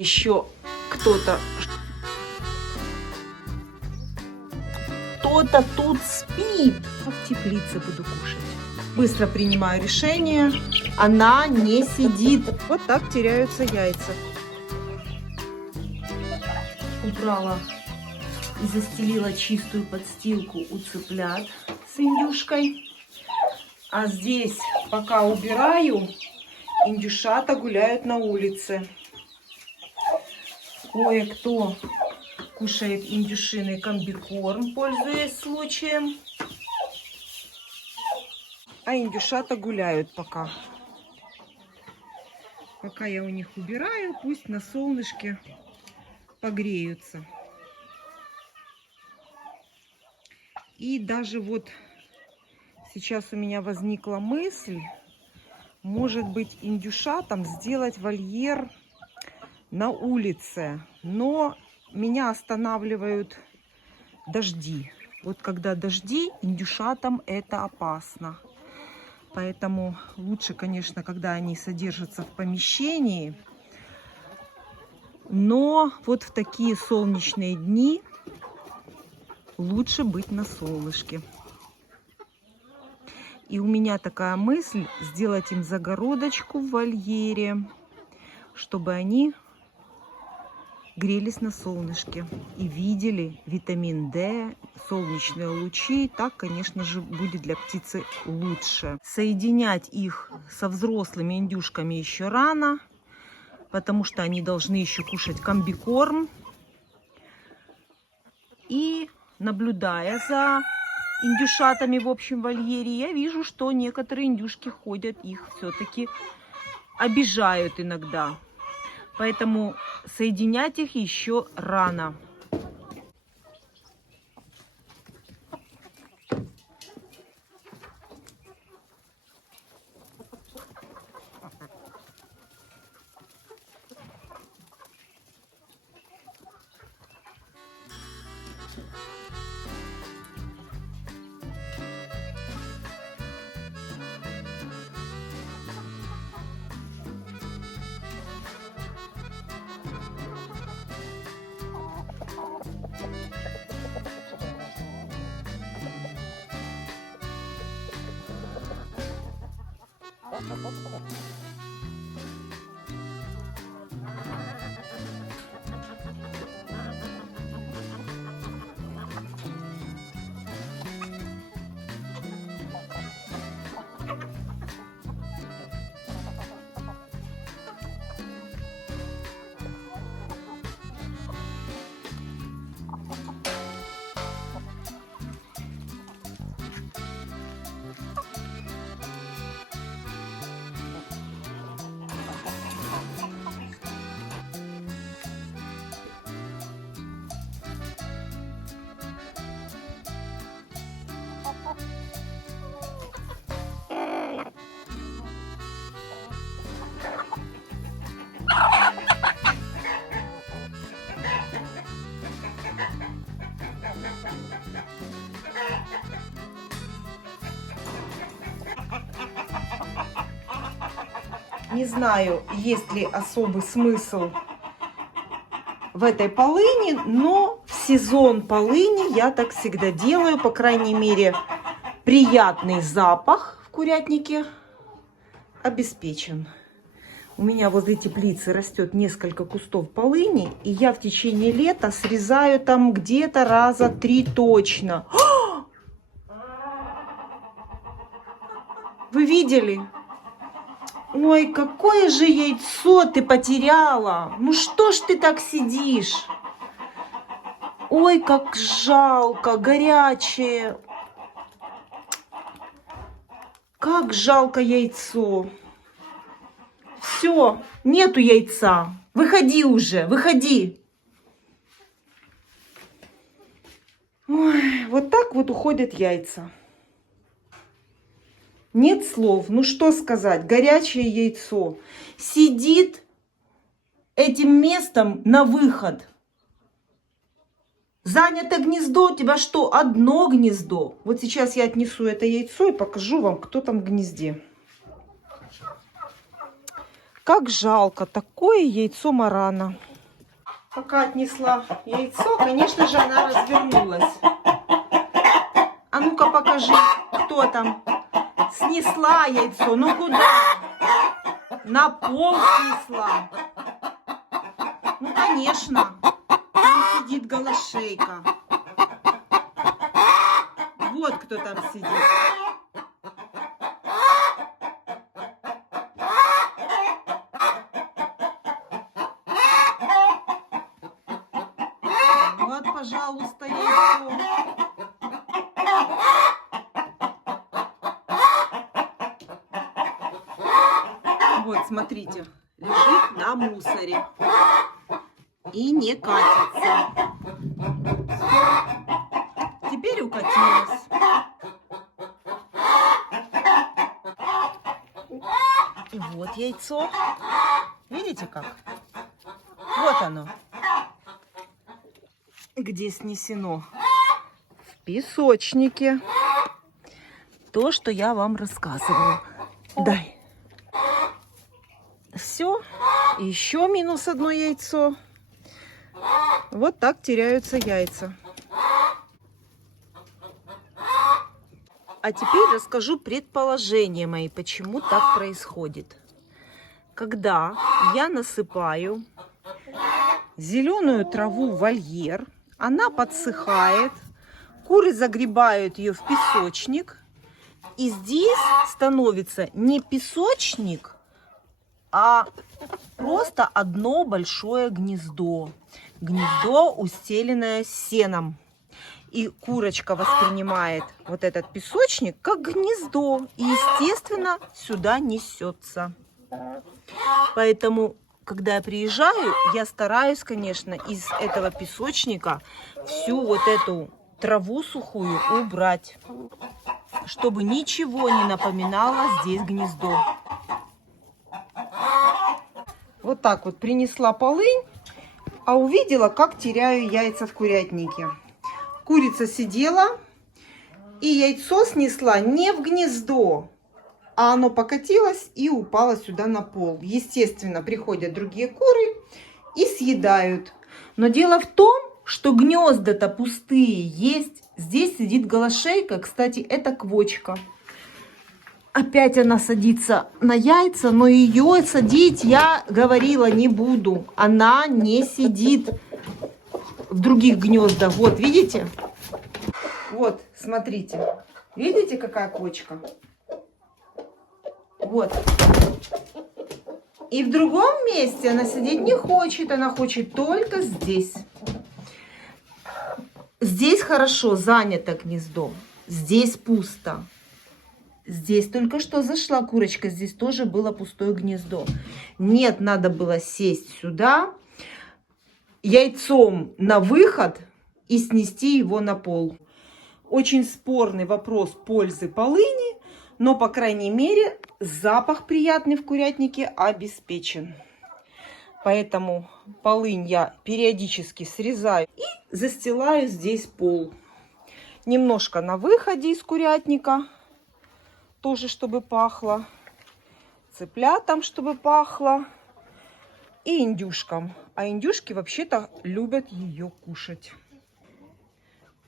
Еще кто-то тут спит. А в теплице буду кушать. Быстро принимаю решение. Она не сидит. Вот так теряются яйца. Убрала и застелила чистую подстилку у цыплят с индюшкой. А здесь, пока убираю, индюшата гуляют на улице. Кое-кто кушает индюшиный комбикорм, пользуясь случаем. А индюшата гуляют пока. Пока я у них убираю, пусть на солнышке погреются. И даже вот сейчас у меня возникла мысль, может быть, индюшатам сделать вольер на улице, но меня останавливают дожди. Вот когда дожди, индюшатам это опасно. Поэтому лучше, конечно, когда они содержатся в помещении. Но вот в такие солнечные дни лучше быть на солнышке. И у меня такая мысль сделать им загородочку в вольере, чтобы они грелись на солнышке и видели витамин D, солнечные лучи. Так, конечно же, будет для птицы лучше. Соединять их со взрослыми индюшками еще рано, потому что они должны еще кушать комбикорм. И наблюдая за индюшатами в общем вольере, я вижу, что некоторые индюшки ходят, их все-таки обижают иногда. Поэтому соединять их еще рано. Не знаю, есть ли особый смысл в этой полыни, но в сезон полыни я так всегда делаю. По крайней мере, приятный запах в курятнике обеспечен. У меня возле теплицы растет несколько кустов полыни, и я в течение лета срезаю там где-то раза 3 точно. Вы видели? Ой, какое же яйцо ты потеряла! Ну что ж ты так сидишь? Ой, как жалко, горячее. Как жалко яйцо. Все, нету яйца. Выходи уже, выходи. Ой, вот так вот уходят яйца. Нет слов. Ну что сказать? Горячее яйцо. Сидит этим местом на выход. Занято гнездо. У тебя что? Одно гнездо. Вот сейчас я отнесу это яйцо и покажу вам, кто там в гнезде. Как жалко. Такое яйцо марана. Пока отнесла яйцо, конечно же, она развернулась. А ну-ка покажи, кто там. Снесла яйцо. Ну куда? На пол снесла. Ну, конечно. Там сидит голошейка. Вот кто там сидит. Вот, пожалуйста, яйцо. Вот, смотрите, лежит на мусоре и не катится. Теперь укатилась. И вот яйцо. Видите как? Вот оно. Где снесено? В песочнике. То, что я вам рассказывала. Дай. Все. Еще минус одно яйцо. Вот так теряются яйца. А теперь расскажу предположения мои, почему так происходит. Когда я насыпаю зеленую траву в вольер, она подсыхает, куры загребают ее в песочник, и здесь становится не песочник, а просто одно большое гнездо. Гнездо, устеленное сеном. И курочка воспринимает вот этот песочник как гнездо. И, естественно, сюда несется. Поэтому, когда я приезжаю, я стараюсь, конечно, из этого песочника всю вот эту траву сухую убрать. Чтобы ничего не напоминало здесь гнездо. Вот так вот принесла полынь, а увидела, как теряю яйца в курятнике. Курица сидела и яйцо снесла не в гнездо, а оно покатилось и упало сюда на пол. Естественно, приходят другие куры и съедают. Но дело в том, что гнезда-то пустые есть. Здесь сидит голошейка. Кстати, это квочка. Опять она садится на яйца, но ее садить я говорила не буду. Она не сидит в других гнездах. Вот, видите? Вот, смотрите. Видите, какая квочка? Вот. И в другом месте она сидеть не хочет. Она хочет только здесь. Здесь хорошо занято гнездо. Здесь пусто. Здесь только что зашла курочка. Здесь тоже было пустое гнездо. Нет, надо было сесть сюда, яйцом на выход и снести его на пол. Очень спорный вопрос пользы полыни, но, по крайней мере, запах приятный в курятнике обеспечен. Поэтому полынь я периодически срезаю и застилаю здесь пол. Немножко на выходе из курятника, тоже чтобы пахло. Цыплятам, чтобы пахло. И индюшкам. А индюшки вообще-то любят ее кушать.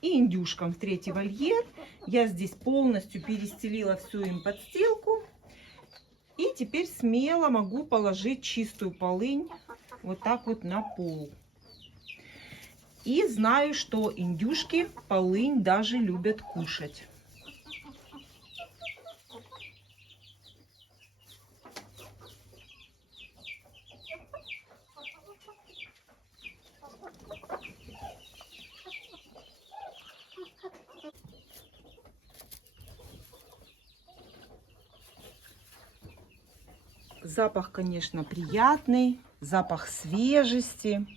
И индюшкам в третий вольер. Я здесь полностью перестелила всю им подстилку. И теперь смело могу положить чистую полынь вот так вот на пол. И знаю, что индюшки полынь даже любят кушать. Запах, конечно, приятный, запах свежести.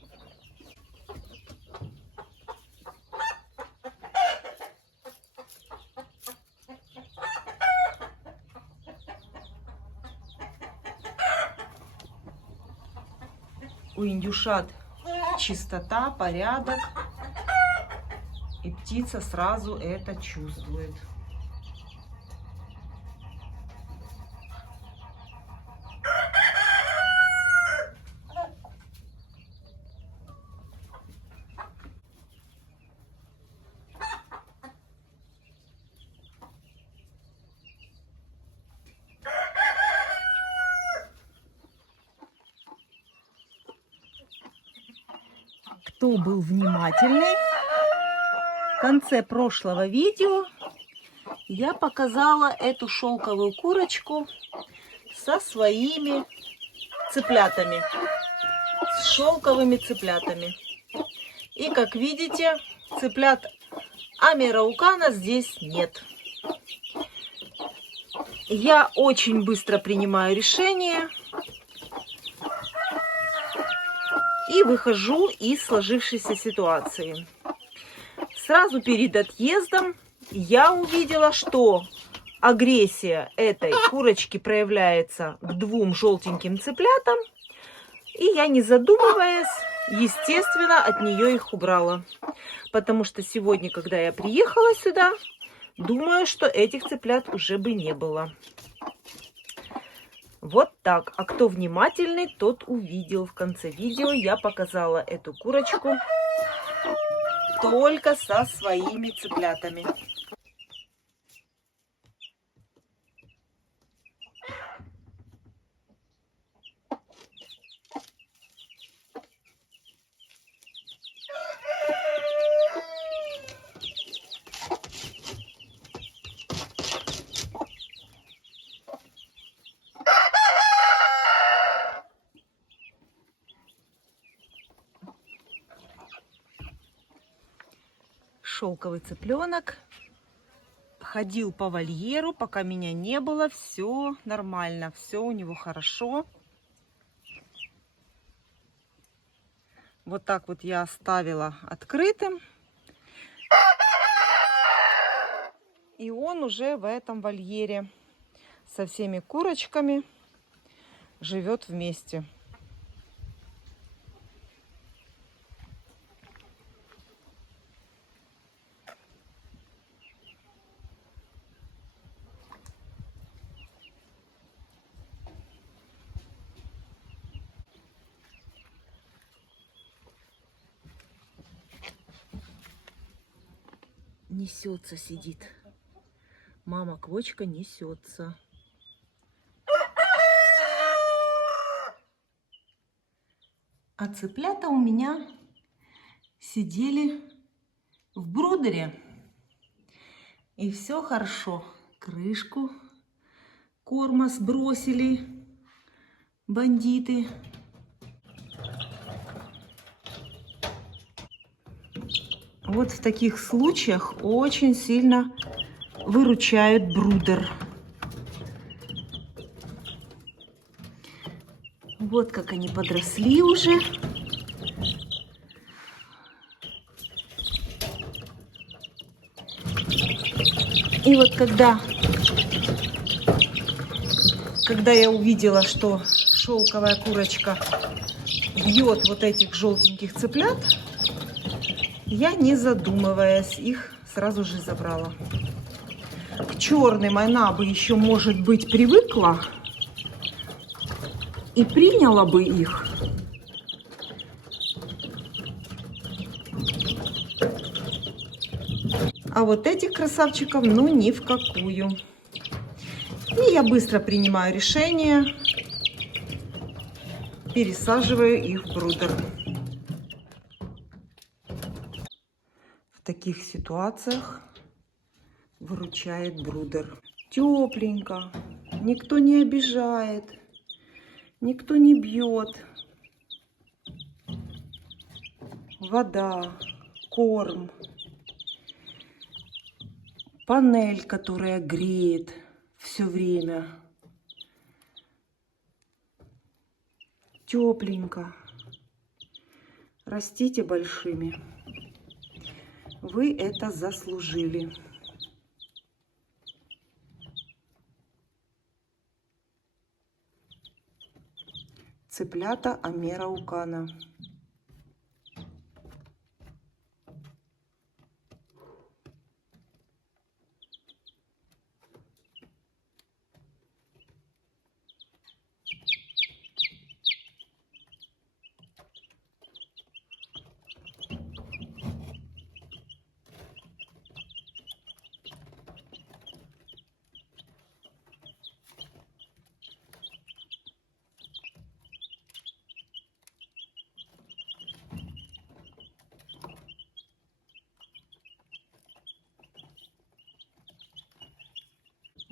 У индюшат чистота, порядок, и птица сразу это чувствует. Кто был внимательный, в конце прошлого видео я показала эту шелковую курочку со своими цыплятами, с шелковыми цыплятами. И как видите, цыплят Амираукана здесь нет. Я очень быстро принимаю решение и выхожу из сложившейся ситуации. Сразу перед отъездом я увидела, что агрессия этой курочки проявляется к двум желтеньким цыплятам. И я, не задумываясь, естественно, от нее их убрала. Потому что сегодня, когда я приехала сюда, думаю, что этих цыплят уже бы не было. Вот так. А кто внимательный, тот увидел. В конце видео я показала эту курочку только со своими цыплятами. Шелковый цыпленок ходил по вольеру, пока меня не было. Все нормально, все у него хорошо. Вот так вот я оставила открытым. И он уже в этом вольере со всеми курочками живет вместе. Несется, сидит. Мама квочка несется. А цыплята у меня сидели в брудере. И все хорошо. Крышку корма сбросили бандиты. Вот в таких случаях очень сильно выручает брудер. Вот как они подросли уже. И вот когда я увидела, что шелковая курочка бьет вот этих желтеньких цыплят, я, не задумываясь, их сразу же забрала. К черным она бы еще, может быть, привыкла и приняла бы их. А вот этих красавчиков, ну, ни в какую. И я быстро принимаю решение, пересаживаю их в брудер. В таких ситуациях выручает брудер. Тепленько, никто не обижает, никто не бьет. Вода, корм, панель, которая греет все время. Тепленько. Растите большими. Вы это заслужили. Цыплята Амираукана.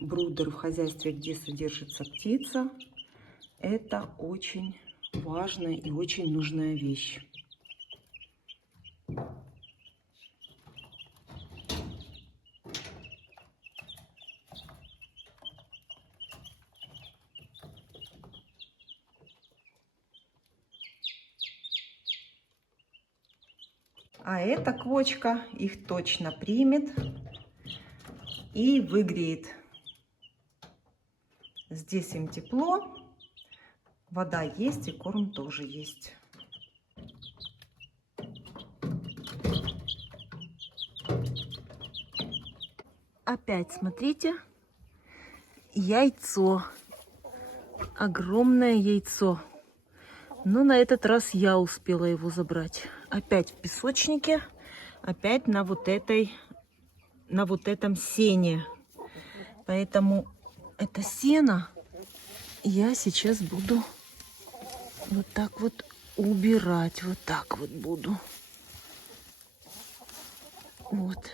брудер в хозяйстве, где содержится птица, это очень важная и очень нужная вещь. А эта квочка их точно примет и выгреет. Здесь им тепло, вода есть и корм тоже есть. Опять смотрите, яйцо, огромное яйцо. Но на этот раз я успела его забрать. Опять в песочнике, опять на вот этом сене. Поэтому это сено я сейчас буду вот так вот убирать. Вот так вот буду. Вот.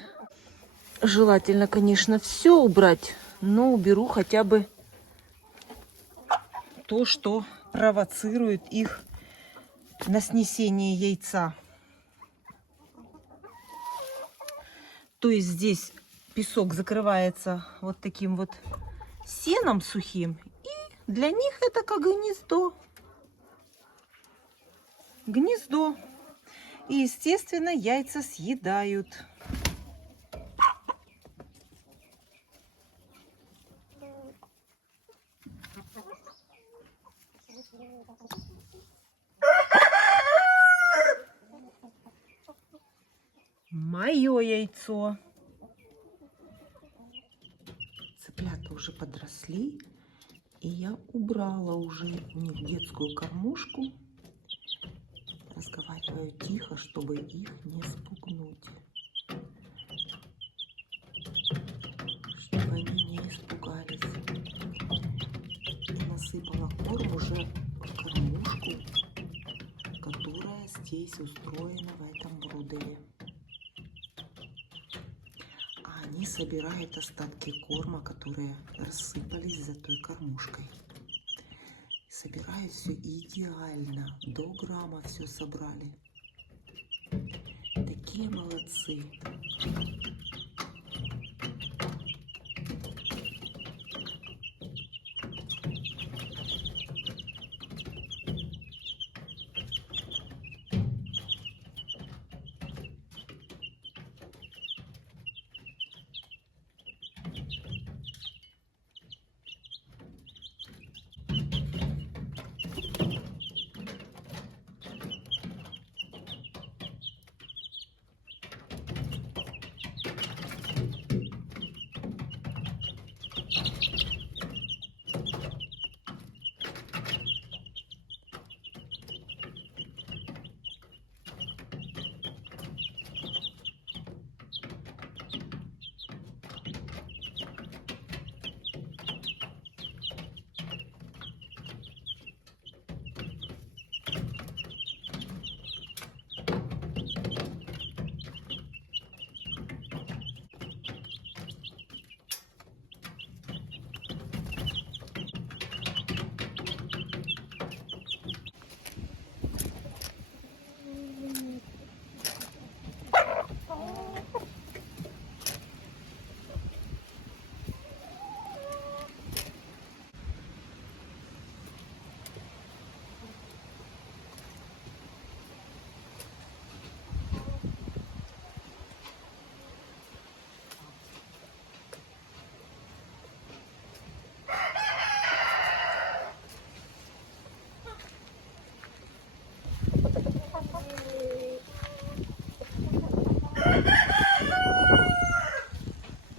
Желательно, конечно, все убрать, но уберу хотя бы то, что провоцирует их на снесение яйца. То есть здесь песок закрывается вот таким вот сеном сухим, и для них это как гнездо. Гнездо. И, естественно, яйца съедают. Мое яйцо. Цыплята уже подросли, и я убрала уже у них детскую кормушку. Разговариваю тихо, чтобы их не спугнуть. Чтобы они не испугались. И насыпала корм уже в кормушку, которая здесь устроена в этом брудере. А они собирают остатки корма, которые рассыпались за той кормушкой. Собирают все идеально, до грамма все собрали. Такие молодцы.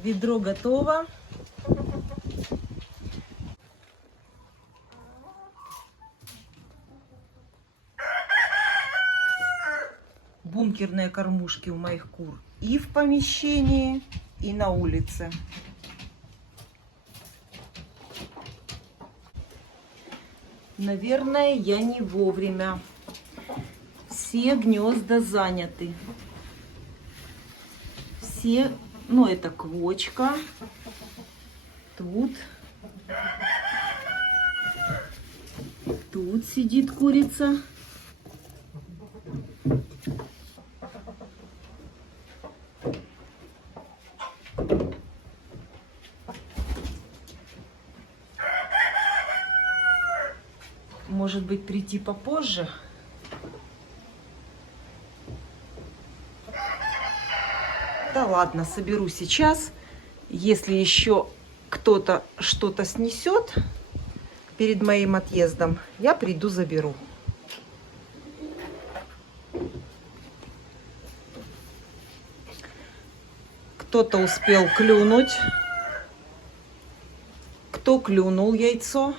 Ведро готово. Бункерные кормушки у моих кур и в помещении, и на улице. Наверное, я не вовремя. Все гнезда заняты. Все, ну это квочка. Тут. Тут сидит курица. Может быть, прийти попозже? Да ладно, соберу сейчас. Если еще кто-то что-то снесет перед моим отъездом, я приду, заберу. Кто-то успел клюнуть. Кто клюнул яйцо?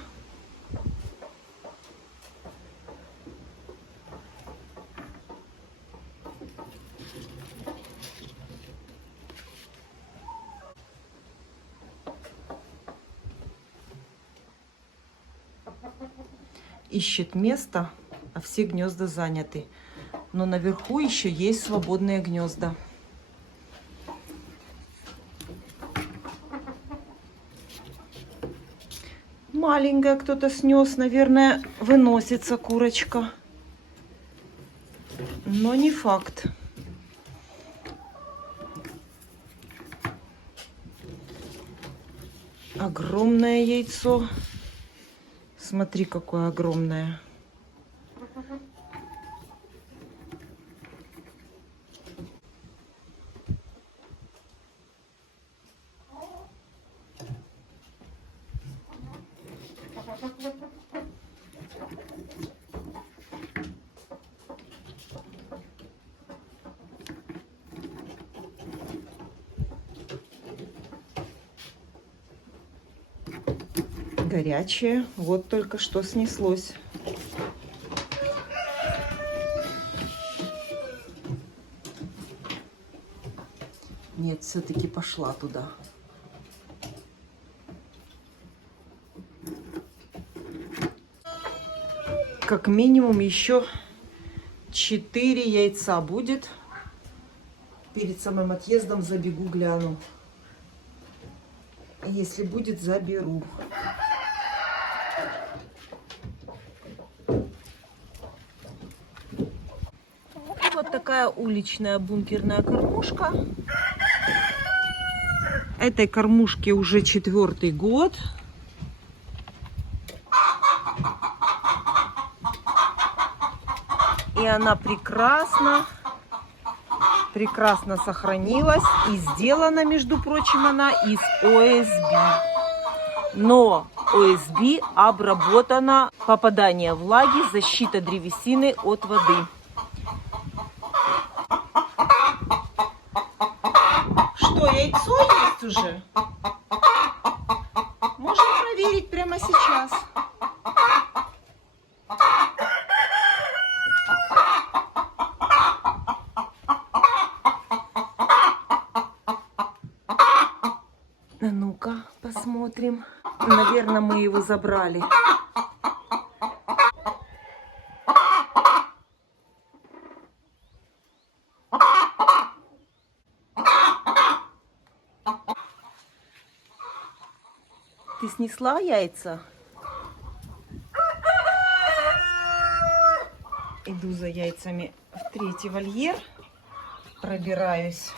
Ищет место, а все гнезда заняты. Но наверху еще есть свободные гнезда. Маленькая кто-то снес, наверное, выносится курочка. Но не факт. Огромное яйцо. Смотри, какое огромное. Горячее. Вот только что снеслось. Нет, все-таки пошла туда. Как минимум еще 4 яйца будет. Перед самым отъездом забегу, гляну. Если будет, заберу. Вот такая уличная бункерная кормушка. Этой кормушке уже 4-й год. И она прекрасно сохранилась. И сделана, между прочим, она из ОСБ. Но ОСБ обработана попадание влаги, защита древесины от воды. Что, яйцо есть уже? Можем проверить прямо сейчас. Ну-ка, посмотрим. Наверное, мы его забрали. Ты снесла яйца? Иду за яйцами в 3-й вольер. Пробираюсь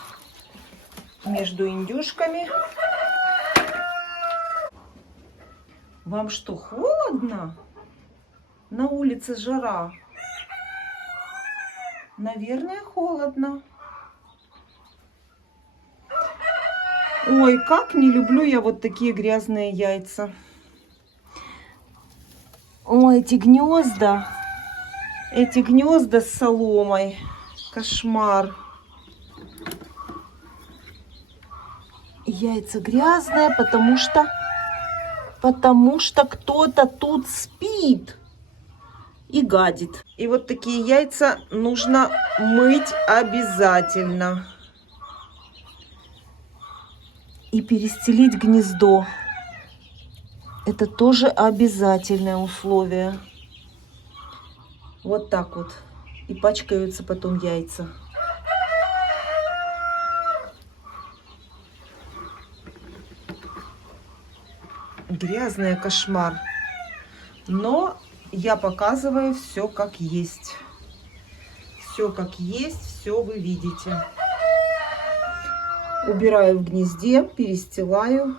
между индюшками. Вам что, холодно? На улице жара. Наверное, холодно. Ой, как не люблю я вот такие грязные яйца. Ой, эти гнезда с соломой. Кошмар. Яйца грязные, потому что кто-то тут спит и гадит. И вот такие яйца нужно мыть обязательно. И перестелить гнездо. Это тоже обязательное условие. Вот так вот. И пачкаются потом яйца. грязная, кошмар. Но я показываю все как есть. Все как есть, все вы видите. Убираю в гнезде, перестилаю,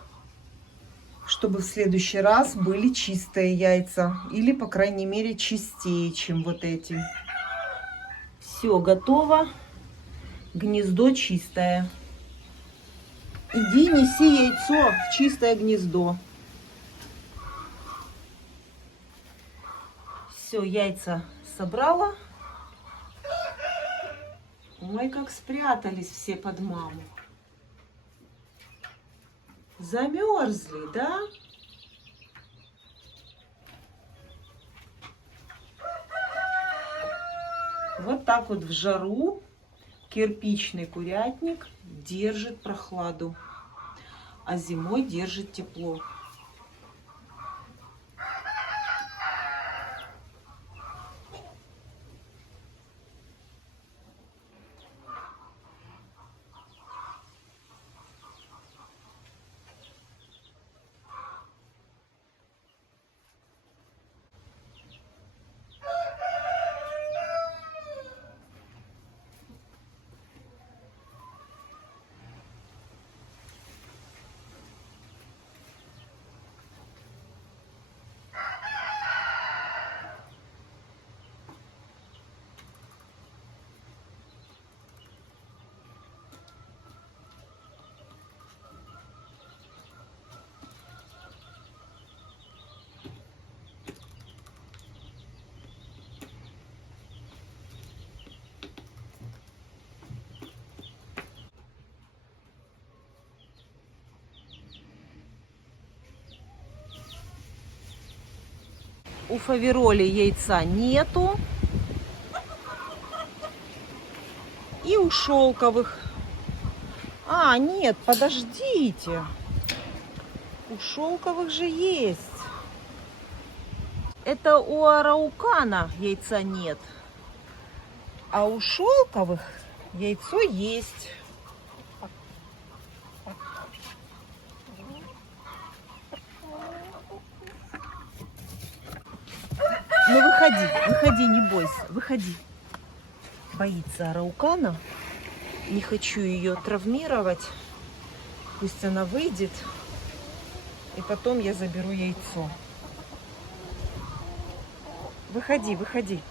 чтобы в следующий раз были чистые яйца. Или, по крайней мере, чистее, чем вот эти. Все готово. Гнездо чистое. Иди, неси яйцо в чистое гнездо. Все, яйца собрала. Ой, как спрятались все под маму. Замерзли, да? Вот так вот в жару кирпичный курятник держит прохладу, а зимой держит тепло. У фавероли яйца нету. И у шелковых. А, нет, подождите. У шелковых же есть. Это у араукана яйца нет. А у шелковых яйцо есть. Ну выходи, выходи, не бойся, выходи. Боится араукана. Не хочу ее травмировать. Пусть она выйдет. И потом я заберу яйцо. Выходи, выходи.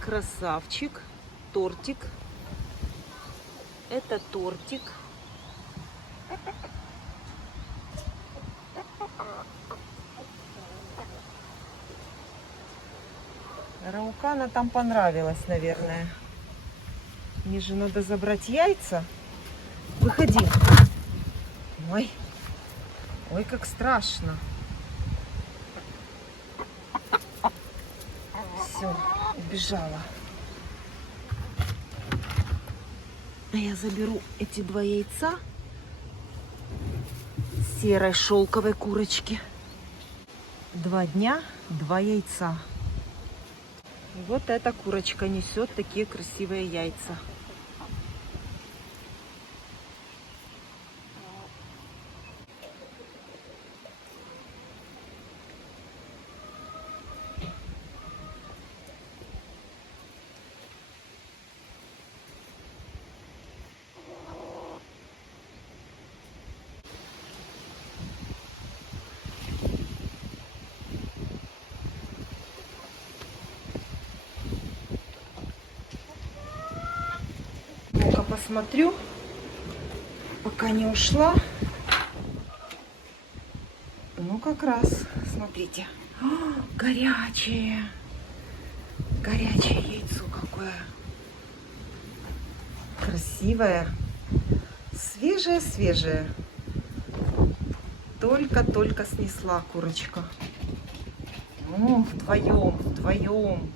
Красавчик. Тортик. Это тортик. Араукана там понравилось, наверное. Мне же надо забрать яйца. Выходи. Ой. Ой, как страшно. Все, убежала. А я заберу эти 2 яйца серой шелковой курочки. 2 дня, 2 яйца. И вот эта курочка несет такие красивые яйца. Ну-ка посмотрю, пока не ушла. Ну как раз, смотрите. О, горячее. Горячее яйцо какое. Красивое. Свежее-свежее. Только-только снесла курочка. Ну, вдвоем, вдвоем.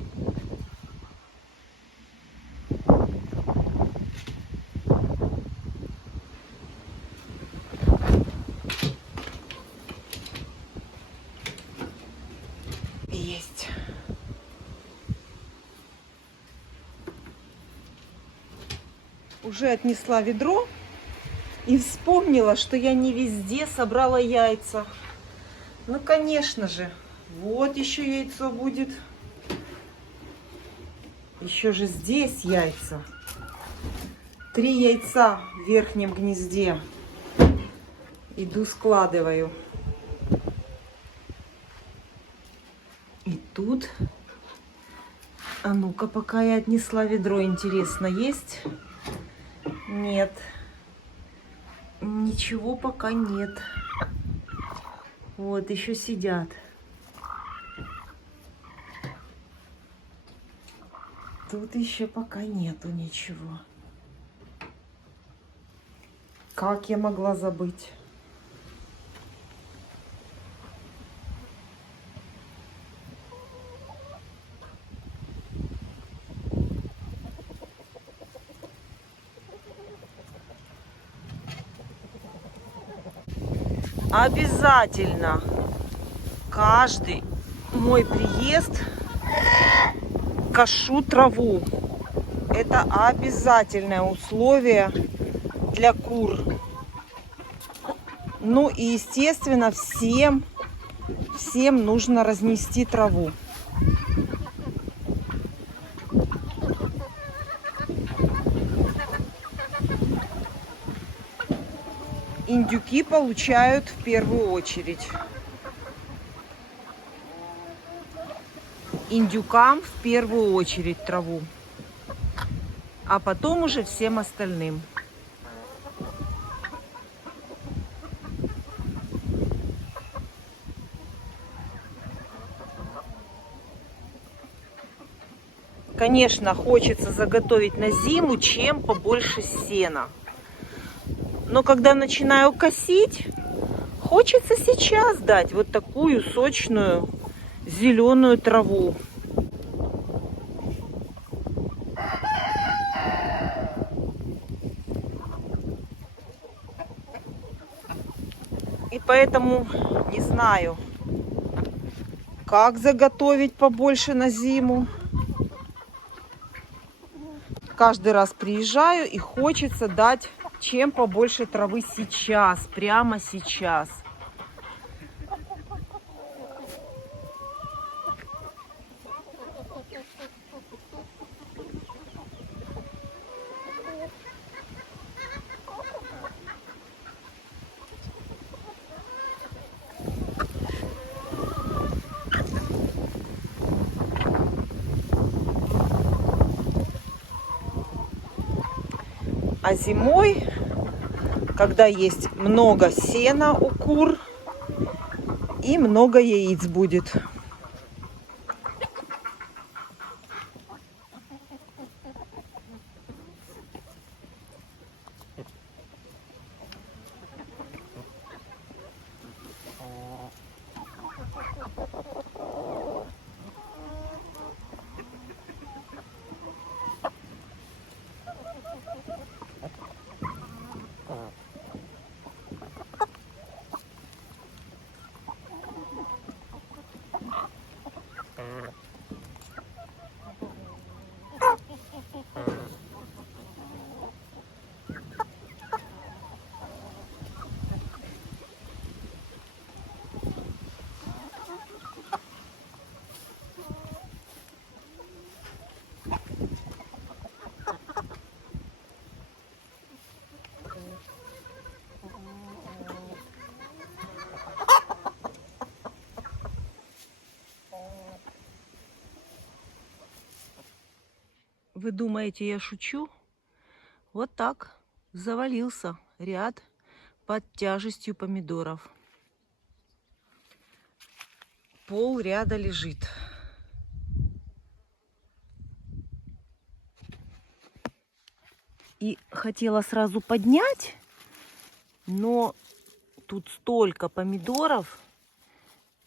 Есть. Уже отнесла ведро. И вспомнила, что я не везде собрала яйца. Ну, конечно же. Вот еще яйцо будет. Еще же здесь яйца. 3 яйца в верхнем гнезде. Иду складываю. И тут... А ну-ка, пока я отнесла ведро, интересно, есть? Нет. Ничего пока нет. Вот, еще сидят. Тут еще пока нету ничего. Как я могла забыть? Обязательно каждый мой приезд кошу траву. Это обязательное условие для кур. Ну и естественно всем нужно разнести траву. Индюки получают в первую очередь. Индюкам в первую очередь траву, а потом уже всем остальным. Конечно, хочется заготовить на зиму чем побольше сена. Но когда начинаю косить, хочется сейчас дать вот такую сочную зеленую траву. И поэтому не знаю, как заготовить побольше на зиму. Каждый раз приезжаю и хочется дать чем побольше травы сейчас, прямо сейчас. А зимой, когда есть много сена у кур и много яиц будет. Вы думаете, я шучу? Вот так завалился ряд под тяжестью помидоров. Пол ряда лежит. И хотела сразу поднять, но тут столько помидоров,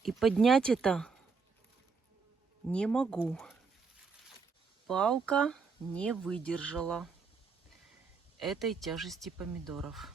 и поднять это не могу. Палка не выдержала этой тяжести помидоров.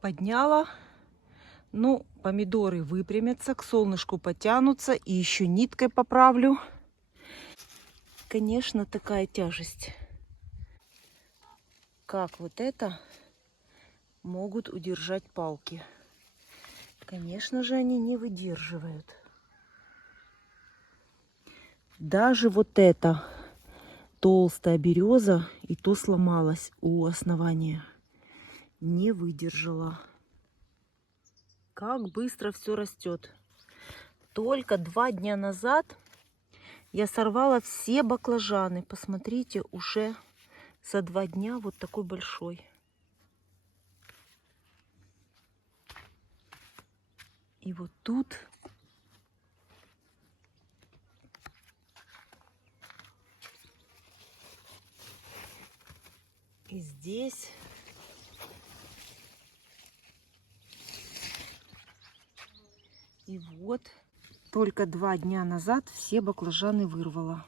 Подняла. Ну, помидоры выпрямятся, к солнышку потянутся. И еще ниткой поправлю. Конечно, такая тяжесть. Как вот это могут удержать палки? Конечно же, они не выдерживают. Даже вот эта толстая береза и то сломалась у основания. Не выдержала. Как быстро все растет. Только 2 дня назад я сорвала все баклажаны. Посмотрите, уже за 2 дня вот такой большой. И вот тут и здесь. И вот только 2 дня назад все баклажаны вырвала.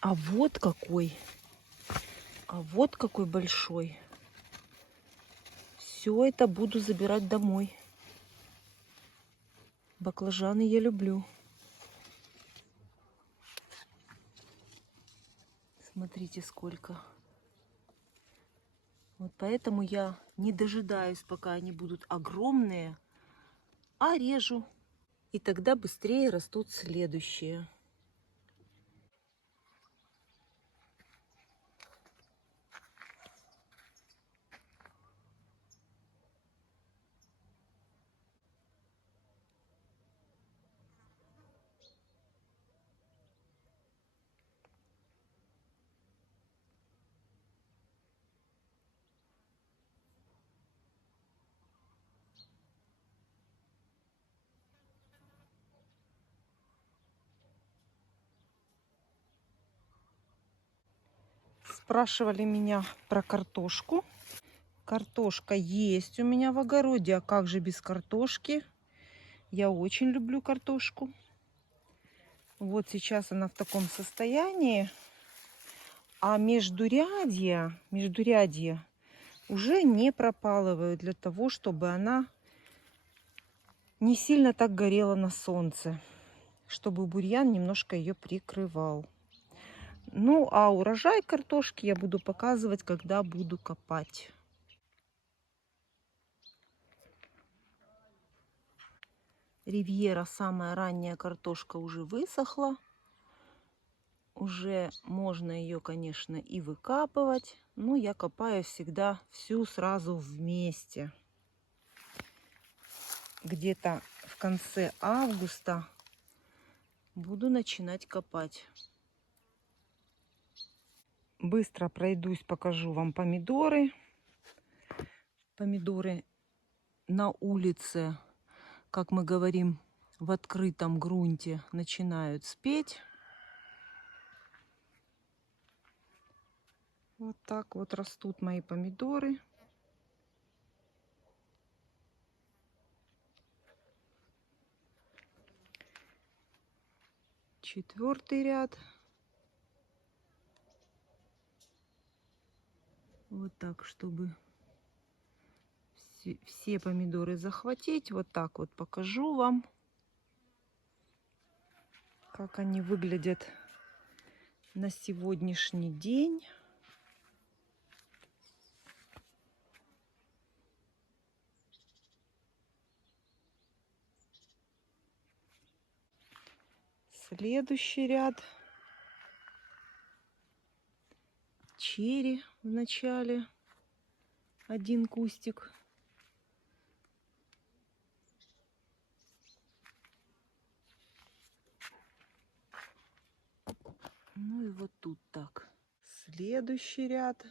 А вот какой. А вот какой большой. Все это буду забирать домой. Баклажаны я люблю. Смотрите, сколько. Вот поэтому я не дожидаюсь, пока они будут огромные, а режу. И тогда быстрее растут следующие. Спрашивали меня про картошку. Картошка есть у меня в огороде, а как же без картошки? Я очень люблю картошку. Вот сейчас она в таком состоянии, а междурядья уже не пропалываю для того, чтобы она не сильно так горела на солнце, чтобы бурьян немножко ее прикрывал. Ну, а урожай картошки я буду показывать, когда буду копать. Ривьера, самая ранняя картошка, уже высохла. Уже можно ее, конечно, и выкапывать. Но я копаю всегда всю сразу вместе. Где-то в конце августа буду начинать копать. Быстро пройдусь, покажу вам помидоры. Помидоры на улице, как мы говорим, в открытом грунте начинают спеть. Вот так вот растут мои помидоры. Четвертый ряд. Вот так, чтобы все помидоры захватить. Вот так вот покажу вам, как они выглядят на сегодняшний день. Следующий ряд. Черри в начале. Один кустик. Ну и вот тут так. Следующий ряд.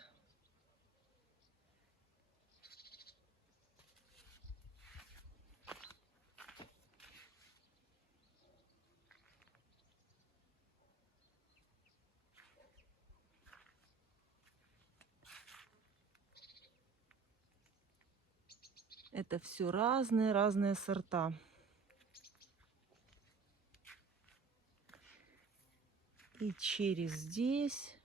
Это все разные сорта. И черри здесь.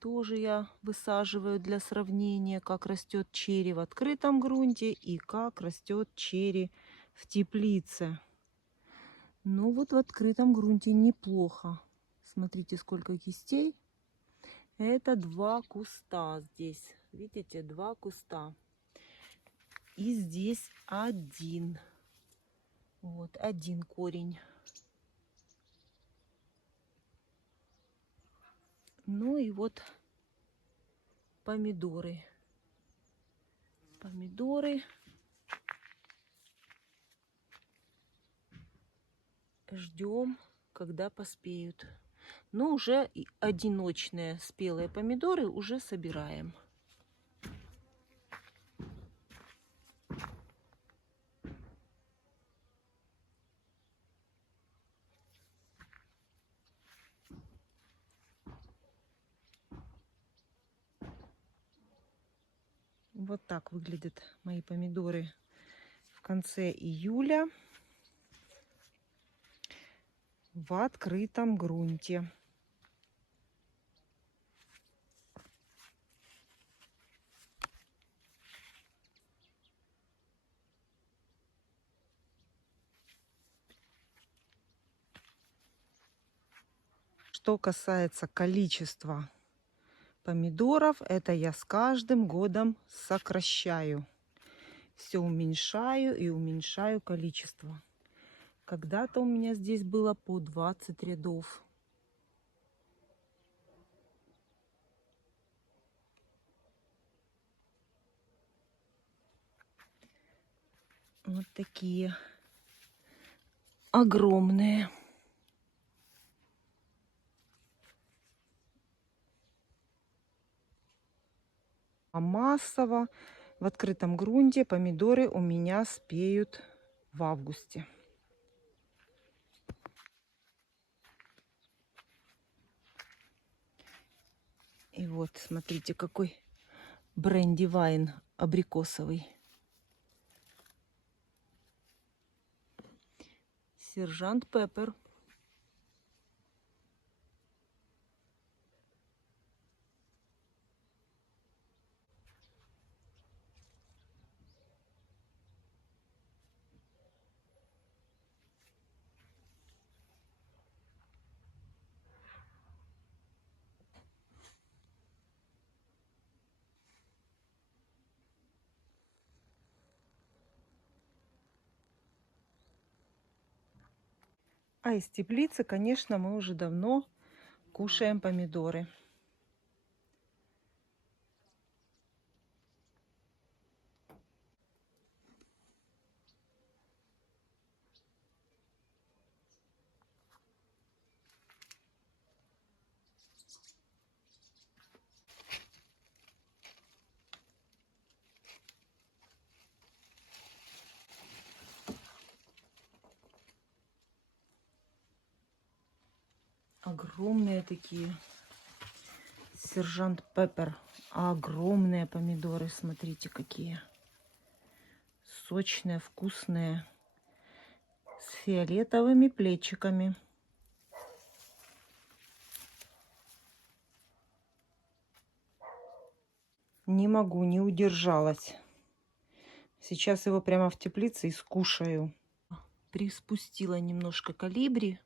Тоже я высаживаю для сравнения, как растет черри в открытом грунте и как растет черри в теплице. Ну вот в открытом грунте неплохо. Смотрите, сколько кистей. Это 2 куста здесь. Видите, 2 куста. И здесь 1. Вот, 1 корень. Ну и вот помидоры. Помидоры. Ждем, когда поспеют. Но уже одиночные спелые помидоры уже собираем. Вот так выглядят мои помидоры в конце июля в открытом грунте. Что касается количества помидоров, это я с каждым годом сокращаю. Все уменьшаю и уменьшаю количество. Когда-то у меня здесь было по 20 рядов. Вот такие огромные. А массово в открытом грунте помидоры у меня спеют в августе. И вот, смотрите, какой брендивайн абрикосовый. Сержант Пеппер. А из теплицы, конечно, мы уже давно кушаем помидоры. Огромные такие. Сержант Пеппер. Огромные помидоры, смотрите, какие. Сочные, вкусные. С фиолетовыми плечиками. Не могу, не удержалась. Сейчас его прямо в теплице и скушаю. Приспустила немножко калибри.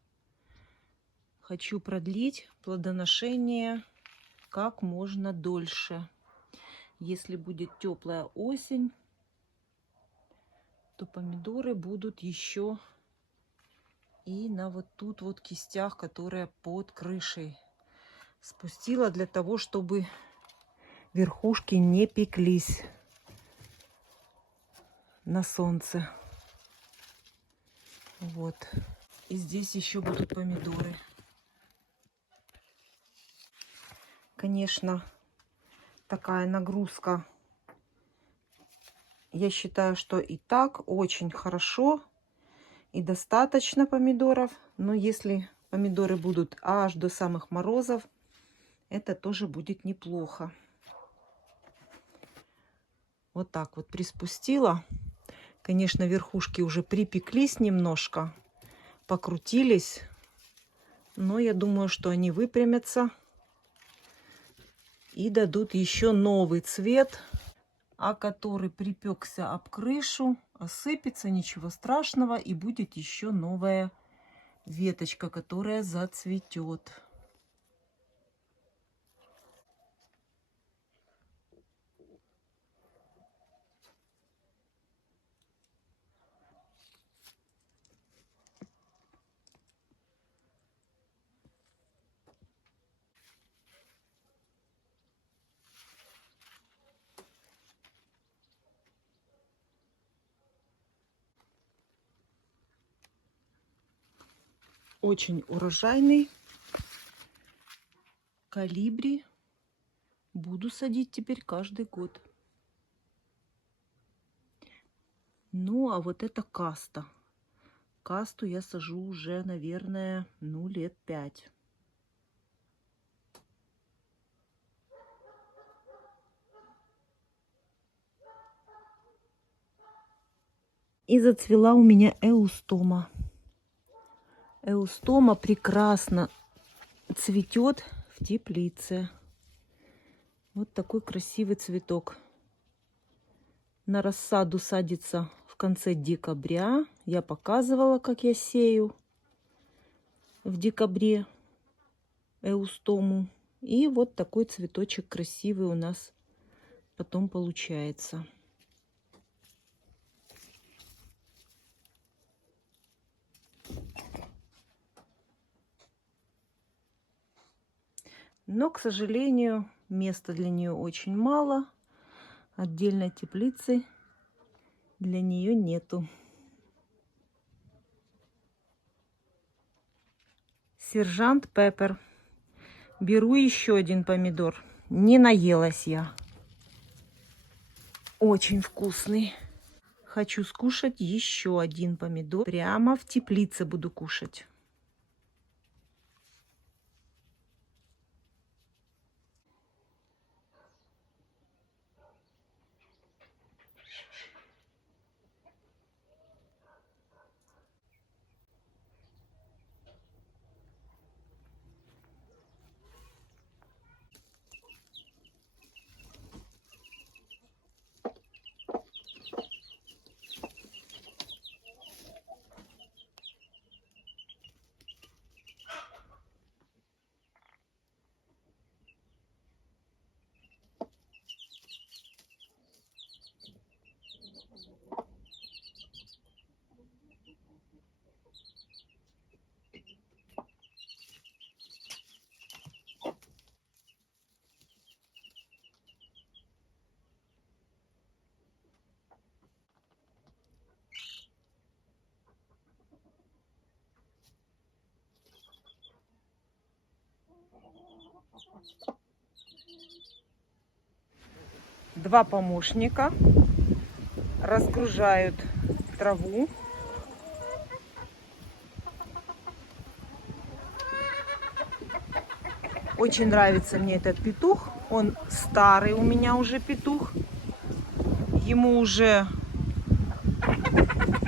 Хочу продлить плодоношение как можно дольше. Если будет теплая осень, то помидоры будут еще и на вот тут вот кистях, которые под крышей. Спустила для того, чтобы верхушки не пеклись на солнце. Вот. И здесь еще будут помидоры. Конечно, такая нагрузка. Я считаю, что и так очень хорошо и достаточно помидоров. Но если помидоры будут аж до самых морозов, это тоже будет неплохо. Вот так вот приспустила. Конечно, верхушки уже припеклись немножко, покрутились. Но я думаю, что они выпрямятся. и дадут еще новый цвет, а который припекся об крышу, осыпется, ничего страшного, и будет еще новая веточка, которая зацветет. Очень урожайный колибри. Буду садить теперь каждый год. Ну, а вот это каста. Касту я сажу уже, наверное, ну, лет 5. И зацвела у меня эустома. Эустома прекрасно цветет в теплице. Вот такой красивый цветок. На рассаду садится в конце декабря. Я показывала, как я сею в декабре эустому. И вот такой цветочек красивый у нас потом получается. Но, к сожалению, места для нее очень мало. Отдельной теплицы для нее нету. Сержант Пеппер. Беру еще один помидор. Не наелась я. Очень вкусный. Хочу скушать еще один помидор. Прямо в теплице буду кушать. Два помощника разгружают траву. Очень нравится мне этот петух. Он старый у меня уже петух. Ему уже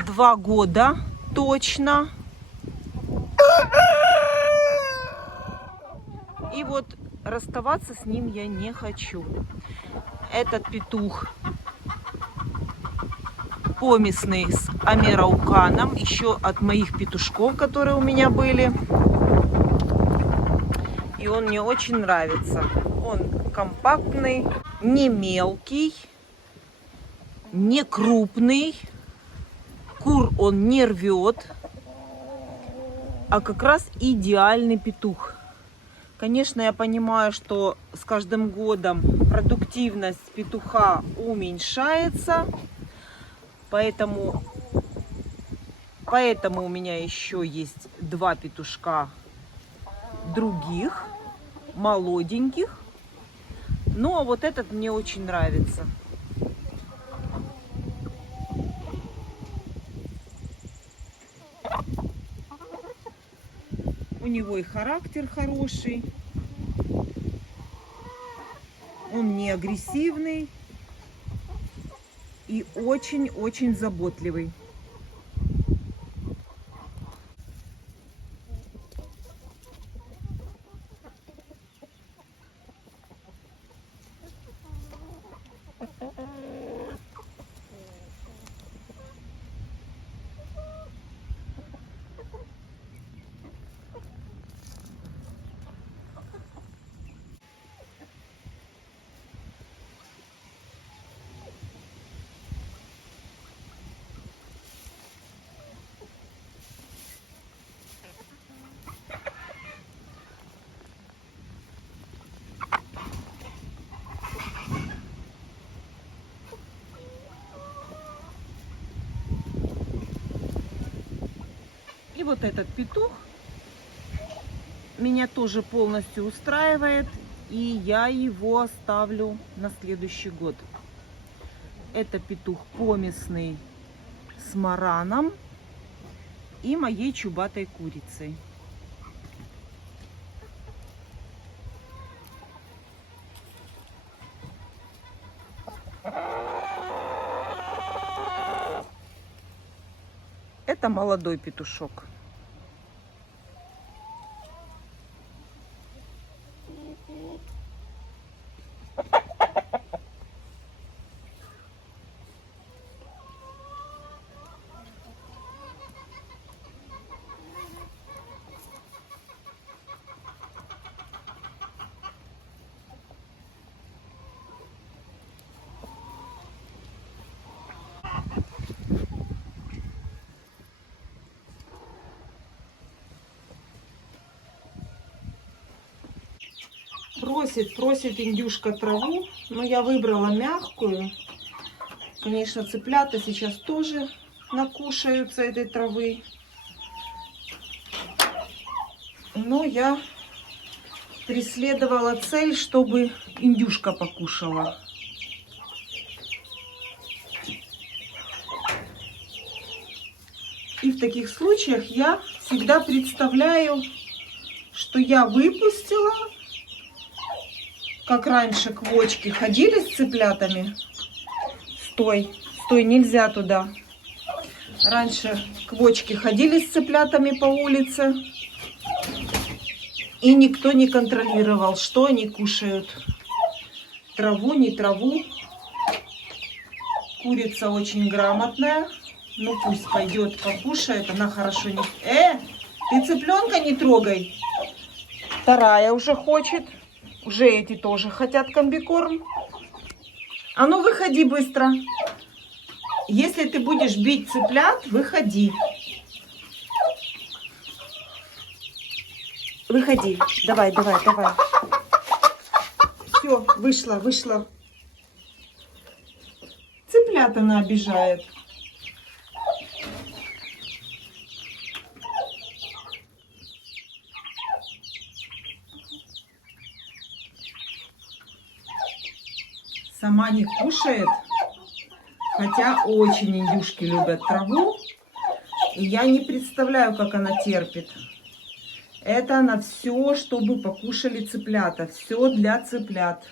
2 года точно. И вот расставаться с ним я не хочу. Этот петух помесный с амерауканом, еще от моих петушков, которые у меня были. И он мне очень нравится. Он компактный, не мелкий, не крупный. Кур он не рвет, а как раз идеальный петух. Конечно, я понимаю, что с каждым годом продуктивность петуха уменьшается, поэтому у меня еще есть 2 петушка других, молоденьких. Ну, а вот этот мне очень нравится. У него и характер хороший. Он не агрессивный и очень-очень заботливый. И вот этот петух меня тоже полностью устраивает. И я его оставлю на следующий год. Это петух помесный с мараном и моей чубатой курицей. Это молодой петушок. Просит индюшка траву, но я выбрала мягкую. Конечно, цыплята сейчас тоже накушаются этой травы. Но я преследовала цель, чтобы индюшка покушала. И в таких случаях я всегда представляю, что я выпустила, как раньше квочки ходили с цыплятами. Стой, нельзя туда. Раньше квочки ходили с цыплятами по улице, и никто не контролировал, что они кушают. Траву, не траву. Курица очень грамотная. Ну пусть пойдет покушает, она хорошо не... ты цыпленка не трогай. Вторая уже хочет. Уже эти тоже хотят комбикорм. А ну выходи быстро. Если ты будешь бить цыплят, выходи. Выходи. Давай. Все, вышла. Цыплят она обижает. Сама не кушает, хотя очень индюшки любят траву. И я не представляю, как она терпит. Это она все, чтобы покушали цыплята. Все для цыплят.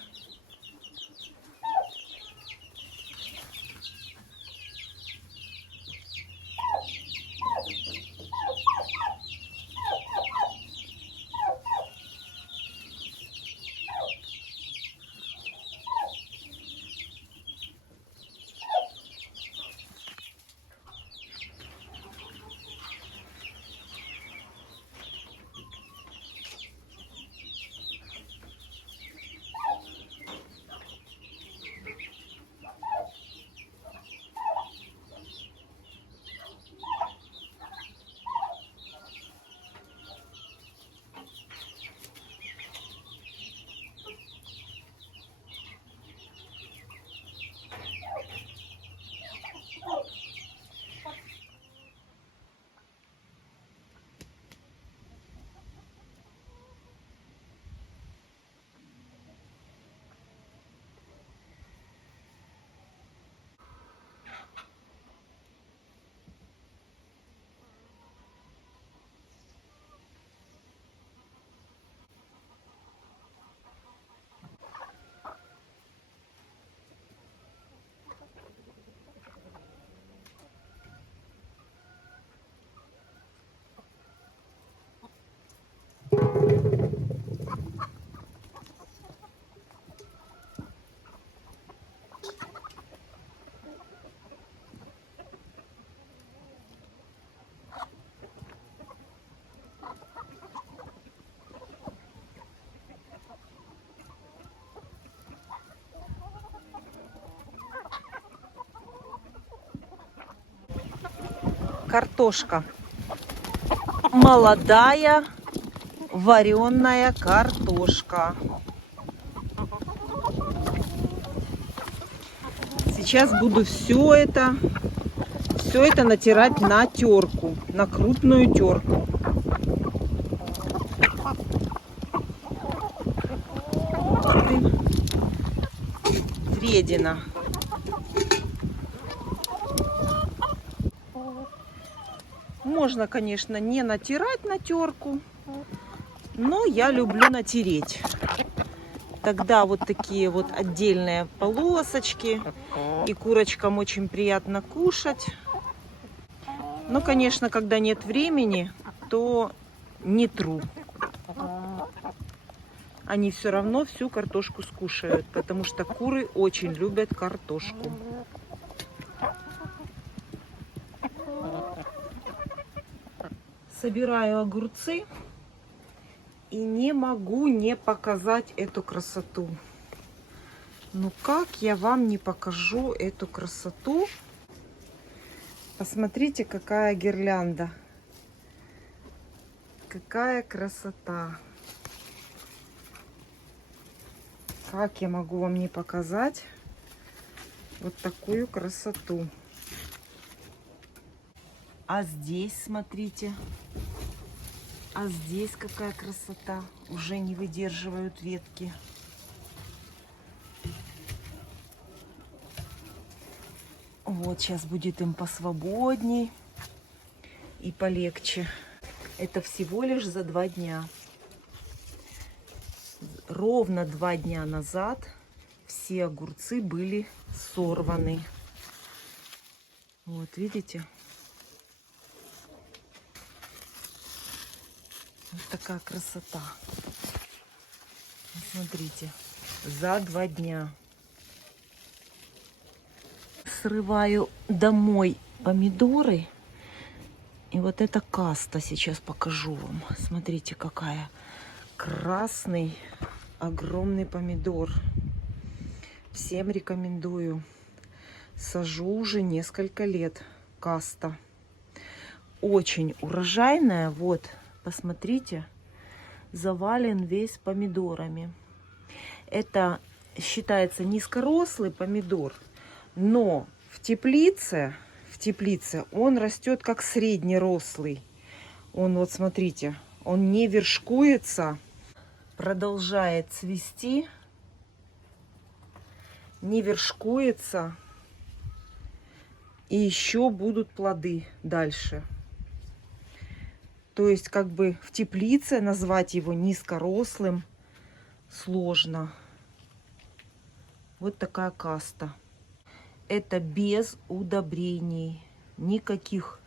Картошка. Молодая вареная картошка. Сейчас буду все все это натирать на терку, на крупную терку. Вредина. Можно, конечно, не натирать на терку, но я люблю натереть. Тогда вот такие вот отдельные полосочки, и курочкам очень приятно кушать. Но, конечно, когда нет времени, то не тру. Они все равно всю картошку скушают, потому что куры очень любят картошку. Собираю огурцы и не могу не показать эту красоту. Ну как я вам не покажу эту красоту? Посмотрите, какая гирлянда. Какая красота. Как я могу вам не показать вот такую красоту? А здесь, смотрите. А здесь какая красота. Уже не выдерживают ветки. Вот сейчас будет им посвободней и полегче. Это всего лишь за 2 дня. Ровно 2 дня назад все огурцы были сорваны. Вот, видите? Вот такая красота. Смотрите, за 2 дня. Срываю домой помидоры. И вот эта каста сейчас покажу вам. Смотрите, какая. Красный, огромный помидор. Всем рекомендую. Сажу уже несколько лет. Каста. Очень урожайная. Вот, посмотрите. Завален весь помидорами. Это считается низкорослый помидор. Но в теплице он растет как среднерослый. Он, вот смотрите, он не вершкуется, продолжает цвести, не вершкуется. И еще будут плоды дальше. То есть как бы в теплице назвать его низкорослым сложно. Вот такая каста. Это без удобрений. Никаких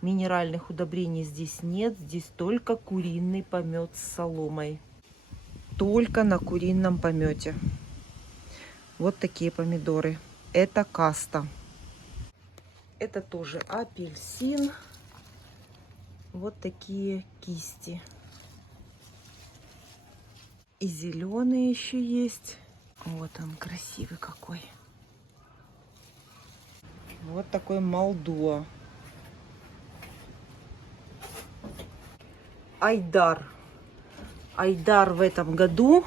минеральных удобрений здесь нет. Здесь только куриный помет с соломой. Только на курином помете. Вот такие помидоры. Это каста. Это тоже апельсин. Вот такие кисти. И зеленый еще есть. Вот он красивый какой. Вот такой молдуа. Айдар. Айдар в этом году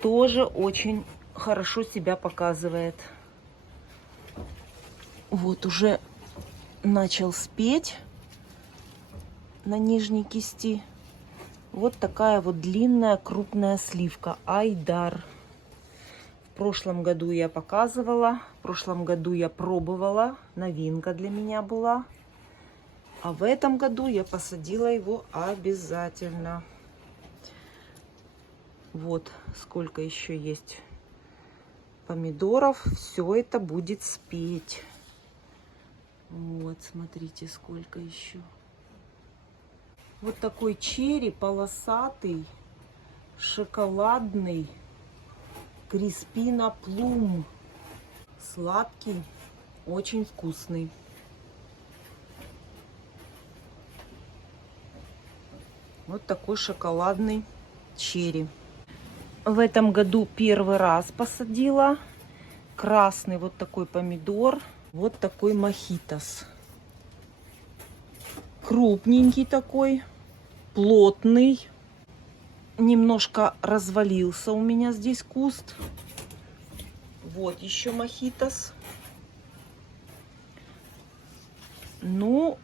тоже очень хорошо себя показывает. Вот уже начал спеть на нижней кисти. Вот такая вот длинная крупная сливка. Айдар. В прошлом году я показывала, в прошлом году я пробовала, новинка для меня была. А в этом году я посадила его обязательно. Вот сколько еще есть помидоров. Все это будет спеть. Вот, смотрите, сколько еще. Вот такой черри полосатый, шоколадный. Криспина плум. Сладкий, очень вкусный. Вот такой шоколадный черри. В этом году первый раз посадила красный вот такой помидор. Вот такой мохитос. Крупненький такой, плотный. Немножко развалился у меня здесь куст. Вот еще мохитос. Ну,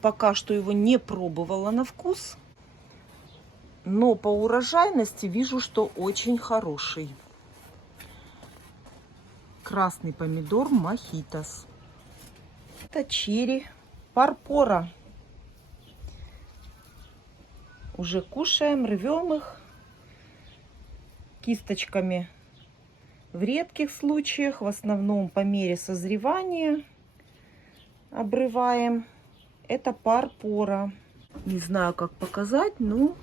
пока что его не пробовала на вкус. Но по урожайности вижу, что очень хороший. Красный помидор мохитос. Это черри парпора. Уже кушаем, рвем их кисточками. В редких случаях, в основном по мере созревания, обрываем. Это парпора. Не знаю, как показать, но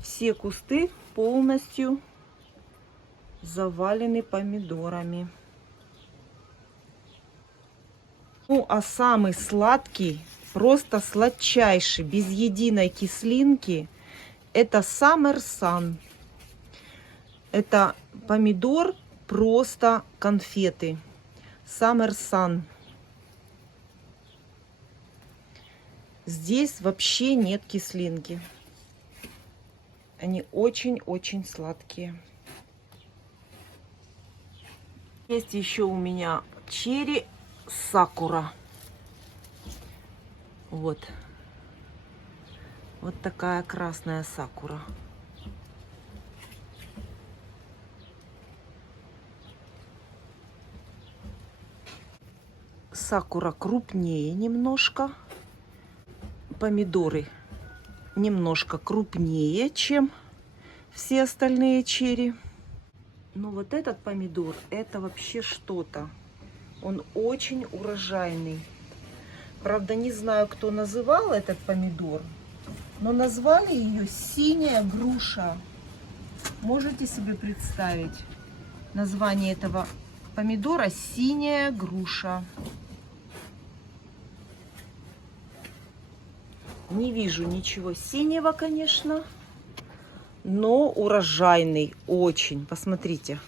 все кусты полностью завалены помидорами. Ну, а самый сладкий, просто сладчайший, без единой кислинки, это Summer Sun. Это помидор, просто конфеты. Summer Sun. Здесь вообще нет кислинки. Они очень-очень сладкие. Есть еще у меня черри сакура. Вот. Вот такая красная сакура. Сакура крупнее немножко. Помидоры немножко крупнее, чем все остальные черри. Но вот этот помидор, это вообще что-то. Он очень урожайный. Правда, не знаю, кто называл этот помидор, но назвали ее синяя груша. Можете себе представить название этого помидора? Синяя груша. Не вижу ничего синего, конечно, но урожайный очень. Посмотрите.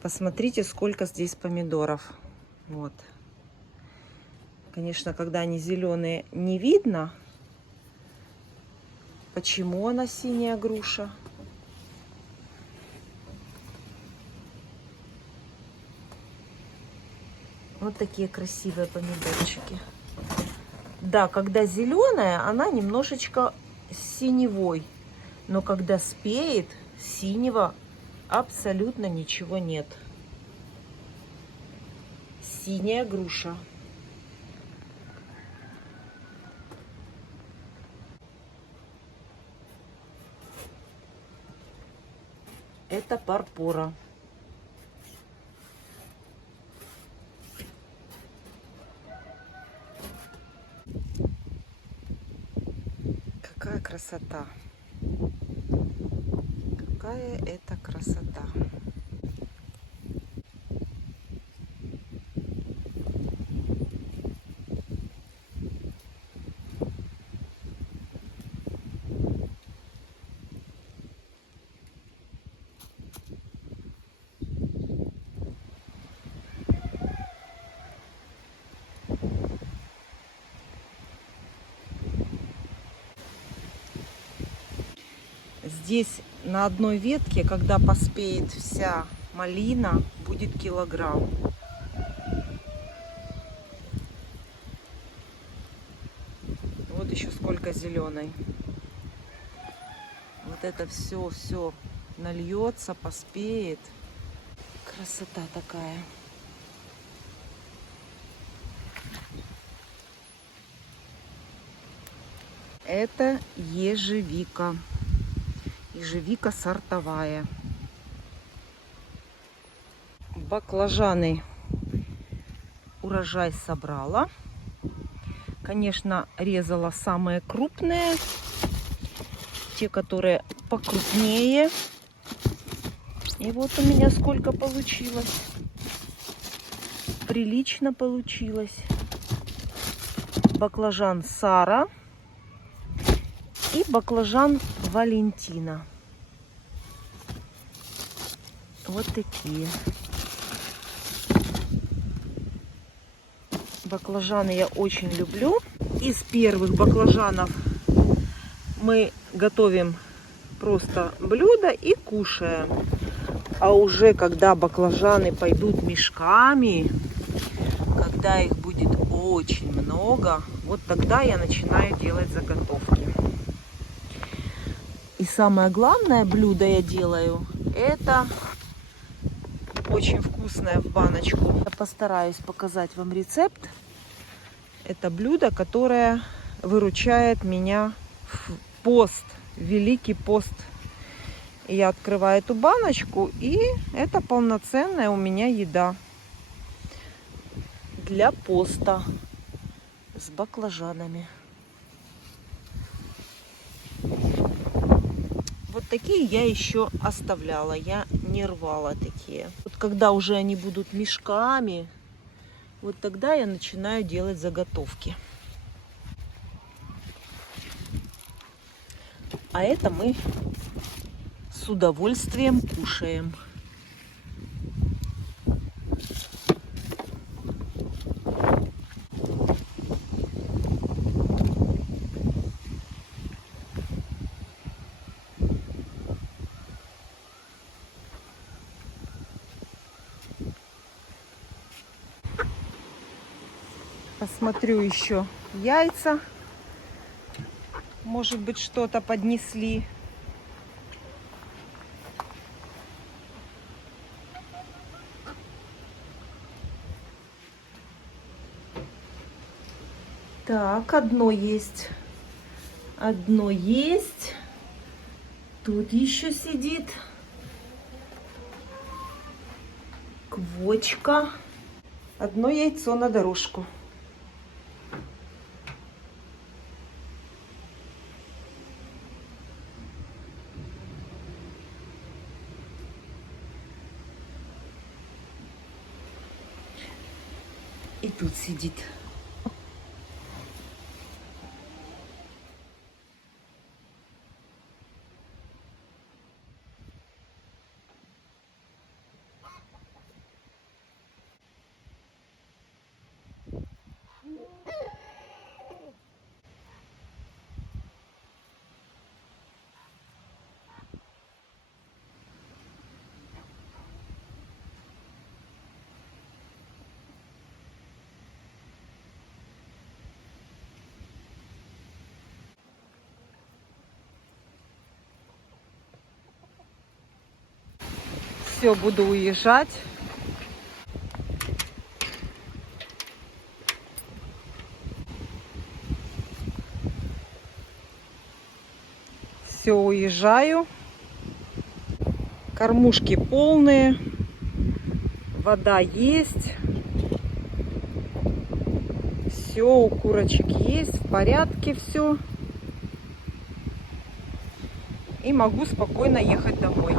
Посмотрите, сколько здесь помидоров. Вот. Конечно, когда они зеленые, не видно, почему она синяя груша. Вот такие красивые помидорчики. Да, когда зеленая, она немножечко синевой. Но когда спеет, синего абсолютно ничего нет. Синяя груша. Это парпора. Какая красота! Какая это красота! Здесь на одной ветке, когда поспеет вся малина, будет килограмм. Вот еще сколько зеленой. Вот это все нальется, поспеет. Красота такая. Это ежевика. Ежевика сортовая. Баклажаны урожай собрала. Конечно, резала самые крупные. Те, которые покрупнее. И вот у меня сколько получилось. Прилично получилось. Баклажан Сара и баклажан Валентина. Вот такие. Баклажаны я очень люблю. Из первых баклажанов мы готовим просто блюдо и кушаем. А уже когда баклажаны пойдут мешками, когда их будет очень много, вот тогда я начинаю делать заготовки. И самое главное блюдо я делаю, это очень вкусное в баночку. Я постараюсь показать вам рецепт. Это блюдо, которое выручает меня в пост, Великий пост. И я открываю эту баночку, и это полноценная у меня еда для поста с баклажанами. Вот такие я еще оставляла, я не рвала такие. Вот когда уже они будут мешками, вот тогда я начинаю делать заготовки. А это мы с удовольствием кушаем. Посмотрю еще яйца. Может быть, что-то поднесли. Так, одно есть. Одно есть. Тут еще сидит квочка. Одно яйцо на дорожку. И тут сидит. Все, буду уезжать. Все, уезжаю. Кормушки полные. Вода есть. Все, у курочек есть. В порядке все. И могу спокойно ехать домой.